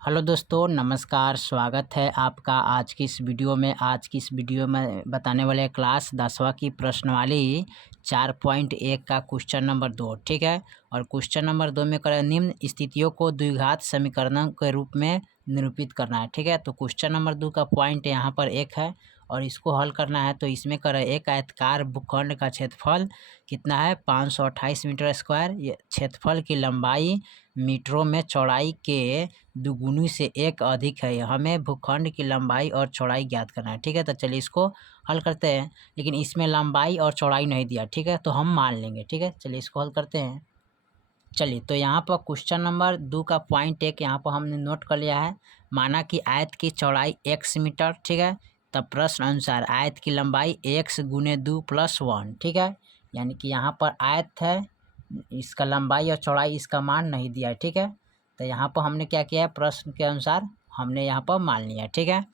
Hello दोस्तों, नमस्कार। स्वागत है आपका आज की इस वीडियो में। आज की इस वीडियो में बताने वाले क्लास 10वां की प्रश्नावली 4.1 का क्वेश्चन नंबर 2, ठीक है। और क्वेश्चन नंबर 2 में करें निम्न स्थितियों को द्विघात समीकरणों के रूप में निरूपित करना है, ठीक है। तो क्वेश्चन नंबर 2 का पॉइंट यहाँ पर 1 है और इसको हल करना है। तो इसमें करें एक आयताकार भूखंड का क्षेत्रफल कितना है 528 मीटर स्क्वायर। ये क्षेत्रफल की लंबाई मीटरों में चौड़ाई के दुगुनी से 1 अधिक है। हमें भूखंड की लंबाई और चौड़ाई ज्ञात करना है, ठीक है। तो चलिए इसको हल करते हैं, लेकिन इसमें लंबाई और चौड़ाई नहीं दिया, ठीक है, तो हम मान लेंगे, ठीक है। चलिए इसको हल करते हैं। चलिए तो यहाँ पर क्वेश्चन नंबर 2 का पॉइंट 1 यहाँ पर हमने नोट कर लिया है। माना कि आयत की चौड़ाई x मीटर, ठीक है। तब प्रश्न अनुसार आयत की लंबाई x गुने 2 + 1, ठीक है। यानी कि यहाँ पर आयत है, इसका लंबाई और चौड़ाई इसका मान नहीं दिया है, ठीक है। तो यहाँ पर हमने क्या किया है, प्रश्न के अनुसार हमने यहाँ पर मान लिया, ठीक है।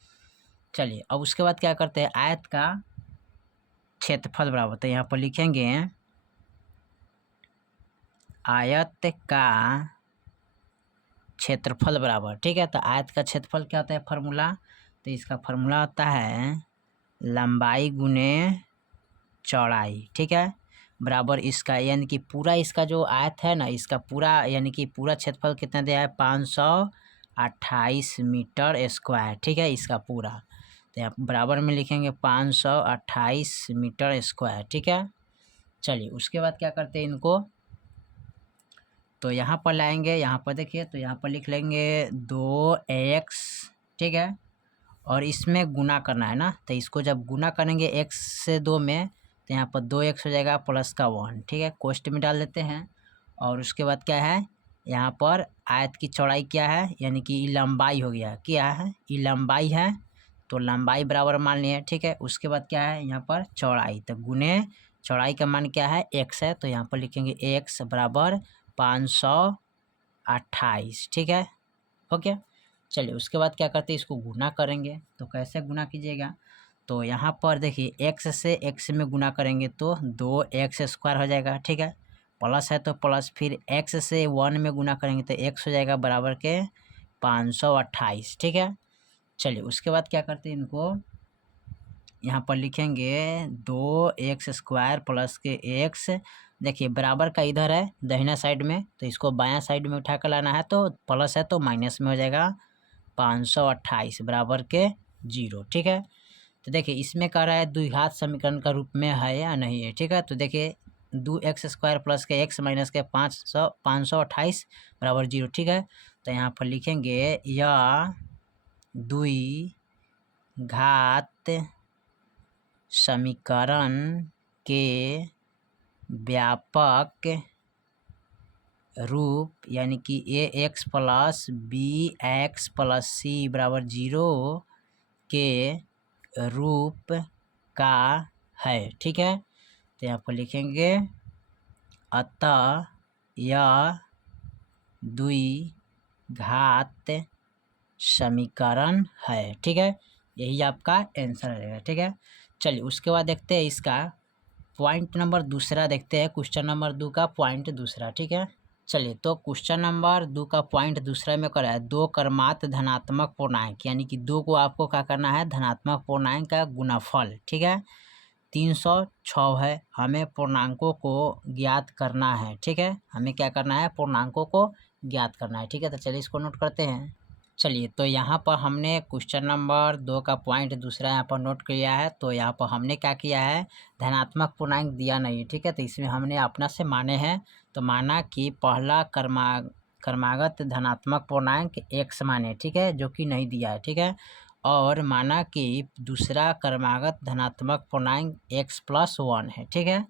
चलिए अब उसके बाद क्या करते हैं, आयत का क्षेत्रफल बराबर, तो यहाँ पर लिखेंगे आयत का क्षेत्रफल बराबर, ठीक है। तो आयत का क्षेत्रफल क्या होता है फार्मूला, तो इसका फार्मूला होता है लंबाई गुने चौड़ाई, ठीक है, बराबर इसका यानी कि पूरा इसका जो आयत है ना, इसका पूरा यानी कि पूरा क्षेत्रफल कितना दिया है 528 मीटर स्क्वायर, ठीक है, इसका पूरा। तो यहाँ बराबर में लिखेंगे 528 मीटर स्क्वायर, ठीक है। चलिए उसके बाद क्या करते हैं इनको, तो यहाँ पर लाएंगे, यहाँ पर देखिए, तो यहाँ पर लिख लेंगे 2x, ठीक है। और इसमें गुना करना है ना, तो इसको जब गुना करेंगे x से 2 में, तो यहाँ पर 2x हो जाएगा प्लस का 1, ठीक है। कोष्ठ में डाल देते हैं। और उसके बाद क्या है, यहाँ पर आयत की चौड़ाई क्या है, यानी कि लंबाई हो गया, क्या है ये लंबाई है, तो लंबाई बराबर मान लिया, ठीक है। उसके बाद क्या है यहाँ पर चौड़ाई, तो गुने चौड़ाई का मान क्या है x है, तो यहाँ पर लिखेंगे x बराबर 528, ठीक है, ओके। चलिए उसके बाद क्या करते हैं, इसको गुना करेंगे। तो कैसे गुना कीजिएगा, तो यहाँ पर देखिए x से x में गुना करेंगे तो 2x² हो जाएगा, ठीक है। प्लस है तो प्लस, फिर x से 1 में गुना करेंगे तो x हो जाएगा बराबर के 528, ठीक है। चलिए उसके बाद क्या करते हैं, इनको यहाँ पर लिखेंगे 2x² प्लस के x, देखिए बराबर का इधर है दाहिना साइड में, तो इसको बायां साइड में उठा कर लाना है, तो प्लस है तो माइनस में हो जाएगा 528 बराबर के 0, ठीक है। तो देखिए इसमें कह रहा है द्विघात समीकरण का रूप में है या नहीं है, ठीक है। तो देखिए 2x² प्लस के x माइनस के 528 बराबर 0, ठीक है। तो यहाँ पर लिखेंगे यह द्विघात समीकरण के व्यापक रूप यानी कि ax plus bx plus c बराबर 0 के रूप का है, ठीक है। तो यहाँ पर लिखेंगे अतः यह द्विघात समीकरण है, ठीक है। यही आपका आंसर रहेगा, ठीक है। चलिए उसके बाद देखते हैं इसका पॉइंट नंबर दूसरा, देखते हैं क्वेश्चन नंबर 2 का पॉइंट दूसरा, ठीक है। चलिए तो क्वेश्चन नंबर 2 का पॉइंट दूसरा में करा है 2 क्रमांक धनात्मक पूर्णांक, यानी कि 2 को आपको क्या करना है धनात्मक पूर्णांक का गुणाफल, ठीक है। 306 है, हमें पूर्णांकों को ज्ञात करना है, ठीक है। हमें क्या करना है पूर्णांकों को ज्ञात करना है, ठीक है। तो चलिए इसको नोट करते हैं। चलिए तो यहाँ पर हमने क्वेश्चन नंबर 2 का पॉइंट दूसरा यहाँ पर नोट किया है। तो यहाँ पर हमने क्या किया है, धनात्मक पूर्णांक दिया नहीं है, ठीक है। तो इसमें हमने अपना से माने हैं, तो माना कि पहला क्रमागत धनात्मक पूर्णांक x माने, ठीक है, जो कि नहीं दिया है, ठीक है। और माना कि दूसरा क्रमागत धनात्मक पूर्णांक x + 1 है, ठीक है।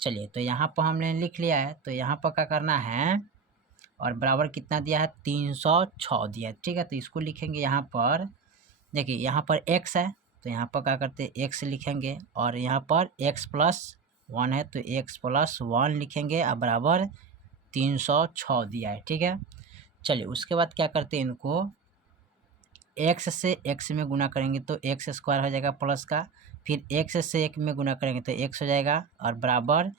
चलिए तो यहाँ पर हमने लिख लिया है, तो यहाँ पर क्या करना है, और बराबर कितना दिया है 306 दिया है, ठीक है। तो इसको लिखेंगे यहाँ पर, देखिए यहाँ पर x है, तो यहाँ पर क्या करते हैं x लिखेंगे, और यहाँ पर x + 1 है तो x + 1 लिखेंगे, और बराबर 306 दिया है, ठीक है। चलिए उसके बाद क्या करते हैं, इनको x से x में गुना करेंगे तो x² हो जाएगा प्लस का, फिर x से 1 में गुना करेंगे तो x हो जाएगा, और बराबर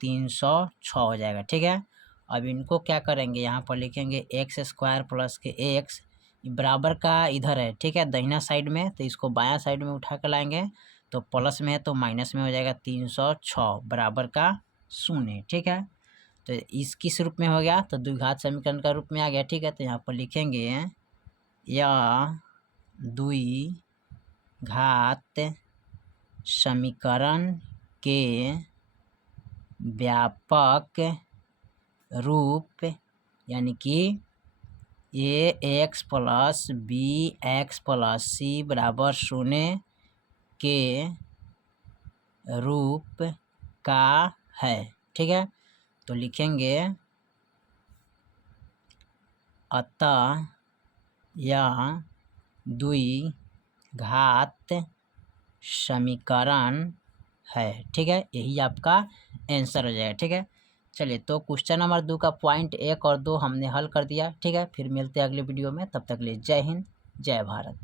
306 हो जाएगा, ठीक है। अब इनको क्या करेंगे, यहाँ पर लिखेंगे x² प्लस के x, बराबर का इधर है, ठीक है, दाहिना साइड में, तो इसको बायां साइड में उठा कर लाएंगे तो प्लस में है तो माइनस में हो जाएगा 306 बराबर का 0, ठीक है। तो इस किस रूप में हो गया, तो द्विघात समीकरण का रूप में आ गया, ठीक है। तो यहाँ पर लिखेंगे या द्विघात समीकरण के व्यापक रूप यानी कि ax plus b x plus c बराबर 0 के रूप का है, ठीक है। तो लिखेंगे अतः यह द्विघात समीकरण है, ठीक है। यही आपका आंसर हो जाएगा, ठीक है। चलिए, तो क्वेश्चन नंबर 2 का पॉइंट 1 और 2 हमने हल कर दिया, ठीक है। फिर मिलते हैं अगले वीडियो में, तब तक के लिए जय हिंद जय भारत।